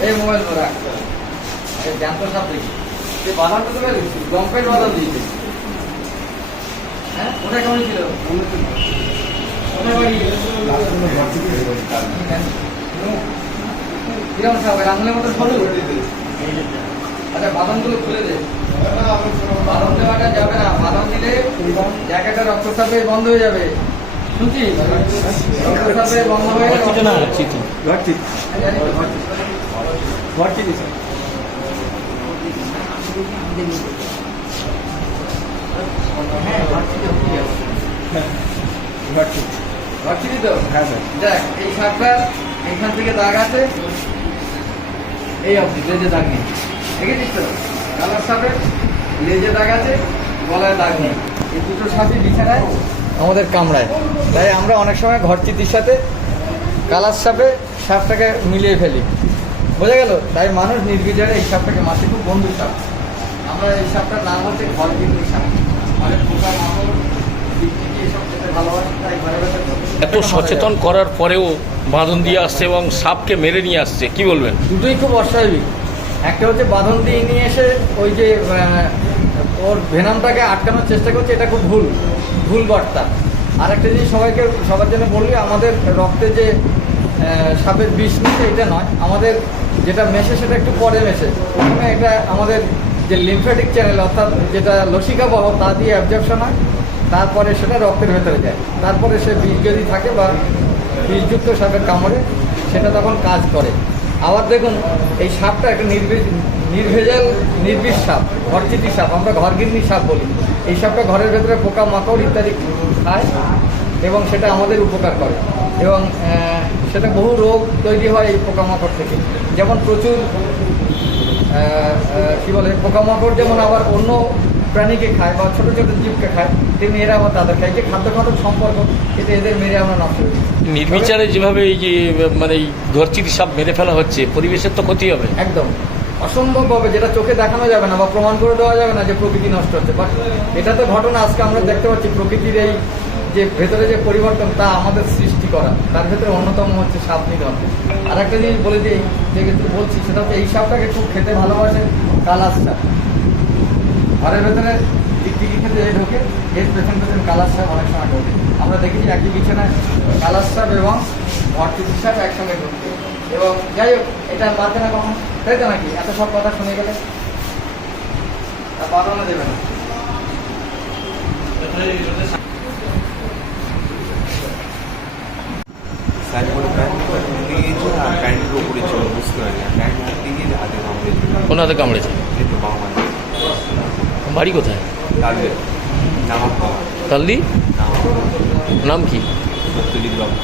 এই মোবাইল ধরে জ্যান্ত সাপ দেখি সে বাদামটা তো বেরিয়েছি লম্পের বাদাম দিয়েছে হ্যাঁ? ওটা কেমন ছিল? কিরম সাপ? এর আঙুলের মতো সরু আচ্ছা বাদামগুলো খুলে দে। বাদাম দেওয়াটা যাবে না। বাদাম দিলে জায়গাটা রক্তচাপে বন্ধ হয়ে যাবে। রক্তচাপে বন্ধ হয়ে দিছে হ্যাঁ যাবে। ঘরটি ঘরটি তো হ্যাঁ স্যার দেখ এই এইখান থেকে দাগ আছে এই অবধি লেজে দাগ তো কালার লেজে দাগ আছে গলায় দাগ এই দুটো বিছানায় আমাদের কামড়ায় তাই আমরা অনেক সময় ঘর চিতির সাথে কালার সাপে সাপটাকে মিলিয়ে ফেলি। বোঝা গেল? তাই মানুষ নির্বিচারে এই সাপটাকে মাসে খুব বন্ধু সাপ। আমরা এই সাপটার নাম হচ্ছে ঘর চিতির সাপ। মানে পোকা মাকড় এত সচেতন করার পরেও বাঁধন দিয়ে আসছে এবং সাপকে মেরে নিয়ে আসছে কি বলবেন? দুটোই খুব অস্বাভাবিক। একটা হচ্ছে বাঁধন দিয়ে নিয়ে এসে ওই যে ওর ভেনামটাকে আটকানোর চেষ্টা করছে এটা খুব ভুল ভুল বার্তা। আর একটা জিনিস সবাইকে সবার জন্য বললি আমাদের রক্তে যে সাপের বিষ নিচ্ছে এটা নয়। আমাদের যেটা মেশে সেটা একটু পরে মেশে। প্রথমে এটা আমাদের যে লিমফ্যাটিক চ্যানেল অর্থাৎ যেটা লসিকাবহ তা দিয়ে অ্যাবজর্পশন হয়, তারপরে সেটা রক্তের ভেতরে যায়। তারপরে সে বিষ যদি থাকে বা বিষযুক্ত সাপের কামড়ে, সেটা তখন কাজ করে। আবার দেখুন, এই সাপটা একটা নির্বিষ, নির্ভেজাল, নির্বিষ সাপ ঘরচিটি সাপ, আমরা ঘরগিন্নি সাপ বলি। এই সাপটা ঘরের ভেতরে পোকা মাকড় ইত্যাদি খায় এবং সেটা আমাদের উপকার করে। এবং সেটা বহু রোগ তৈরি হয় এই পোকামাকড় থেকে। যেমন প্রচুর কি বলে পোকামাকড় যেমন আবার অন্য প্রাণীকে খায় বা ছোটো ছোটো জীবকে খায় তেমনি এরা আবার তাদের খায়। যে খাদ্য খাদ্য সম্পর্ক এটা এদের মেরে আমরা নষ্ট করি নির্বিচারে যেভাবে এই যে মানে এই ঘরচিটি সাপ মেরে ফেলা হচ্ছে পরিবেশের তো ক্ষতি হবে। একদম। অসম্ভবভাবে যেটা চোখে দেখানো যাবে না বা প্রমাণ করে দেওয়া যাবে না যে প্রকৃতি নষ্ট হচ্ছে। বাট এটা তো ঘটনা আজকে আমরা দেখতে পাচ্ছি প্রকৃতির এই যে ভেতরে যে পরিবর্তন তা আমাদের সৃষ্টি করা, তার ভেতরে অন্যতম হচ্ছে সাপ নিধন আর একটা জিনিস বলে দিই, যে কিন্তু বলছি, সেটা হচ্ছে এই সাপটাকে খুব খেতে ভালোবাসে কালাস সাপ ঘরের ভেতরে টিকটিকি খেতে এ ঢোকে, এর পেছন পেছন কালার সাপ অনেক সময় ঢোকে। আমরা দেখেছি একই বিছানায় কালার সাপ এবং ভর্তির সাপ একসঙ্গে ঢুকছে এবং যাই হোক, এটা বাঁধবে না কখন। তাই তো নাকি? এত সব কথা শুনে গেলে? তা বাঁধানো দেবে না। সাইড বলে প্যান্ট আর প্যান্টের উপরে ছিল বুঝতে পারি না প্যান্ট গিয়ে হাতে কামড়েছে। কোন হাতে কামড়েছে? এই তো বাবা বাড়ি কোথায়? তাল্লি নামক তালদি? নাম নাম কি? সত্যজিৎ বাবু।